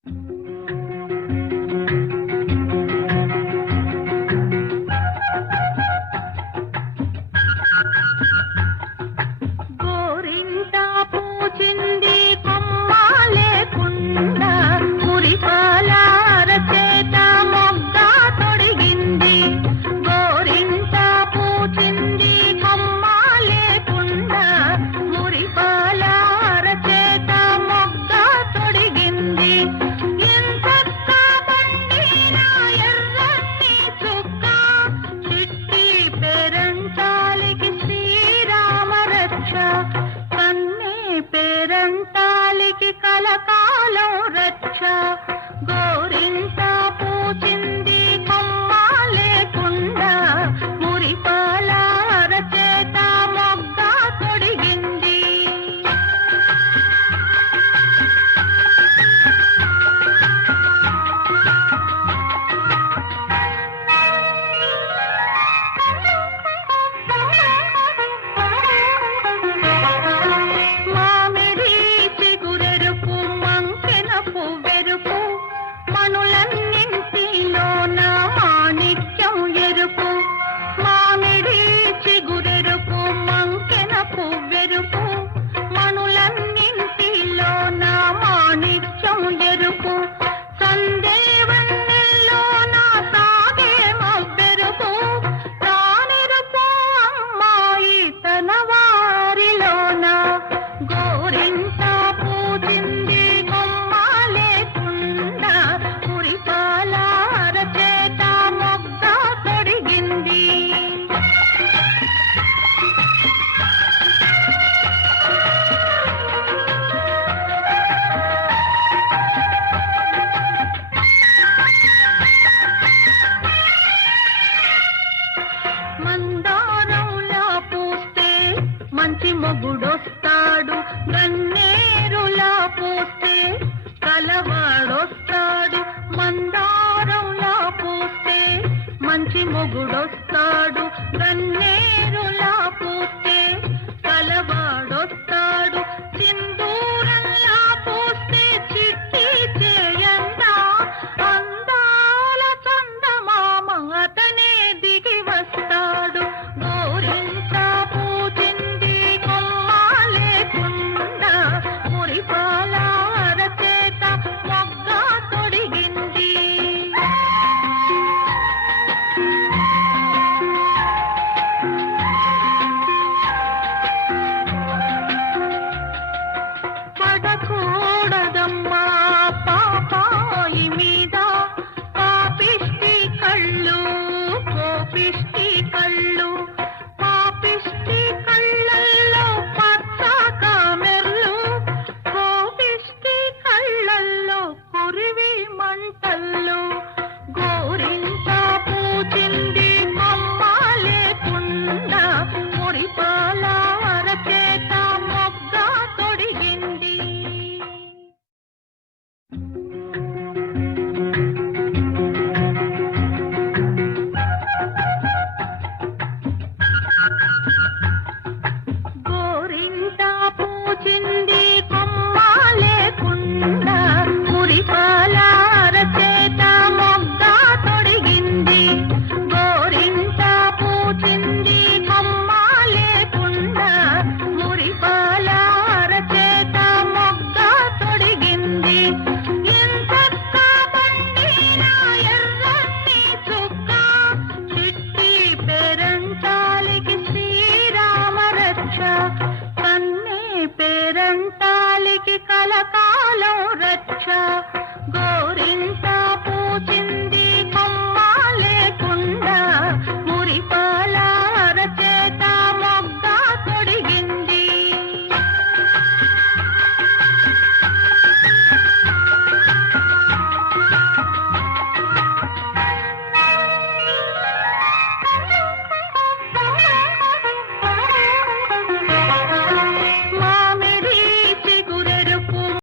గోరింటా పూచింది కొమ్మ లేకుండా మురిపాల అరచేత మొగ్గ తొడిగింది. గోరింటా పూచింది కొమ్మ లేకుండా మురిపాల అరచేత మొగ్గ తొడిగింది. ఎంతక్క పండిన ఎర్రని చుక్క చిట్టి పేరంటాలికి శ్రీరామ రక్ష. కన్నే పేరంటాలికి కలకాలం రక్ష. గోరింటా పూచింది కొమ్మ లేకుండా మురిపాల అరచేత మొగ్గ తొడిగింది. మామిడి చిగురెరుపు మంకెన పువ్వెరుపు మనులన్నింటిలోన మాణిక్యం ఎరుపు. మామిడి చిగురెరుపు మంకెన పువ్వెరుపు మనులన్నింటిలోన మాణిక్యం ఎరుపు. సందేవన్నెల్లోన సాగే మబ్బెరుపు తానెరుపు అమ్మాయి తన వారిలోన. గోరింటా పూజింది కొమ్మ లేకుండా మురిపాల అరచేత మొగ్గ తొడిగింది. మందారంలా పూస్తే మంచి మొగుడొస్తాడు. గన్నేరులా పూస్తే కలవాడొస్తాడు. మందారంలా పూస్తే మంచి మొగుడొస్తాడు. గన్నేరులా పూస్తే కలవాడొస్తాడు. సింధూరంలా పూస్తే చిట్టి చేయండా అందాల చందమామ అతనే దిగి వస్తాడు. గోరింటా పూజింది కొమ్మ లేకుండా మురిపాల అరచేత మొగ్గ తొడిగింది. పడకూడదమ్మా పాపాయి మీద పాపిష్టి కళ్ళు కోపిష్టి కళ్ళు. పాపిష్టి కళ్ళల్లో పచ్చ కామెర్లు కోపిష్టి కళ్ళల్లో కురివి మంటల్లో. గోరింటా పూజింది కొమ్మ లేకుండా మురిపాల అరచేత మొగ్గ తొడిగింది. గోరింటా పూజింది కొమ్మ లేకుండా మురిపాల అరచేత మొగ్గ తొడిగింది. గోరింటా పూజింది కొమ్మ లేకుండా మురిపాల అరచేత మొగ్గ తొడిగింది. ఎంతక్క పండిన ఎర్రని చుక్క చిట్టి పేరంటాలికి శ్రీరామ రక్ష. కన్నే పేరంటాలికి కలకాలం రక్ష.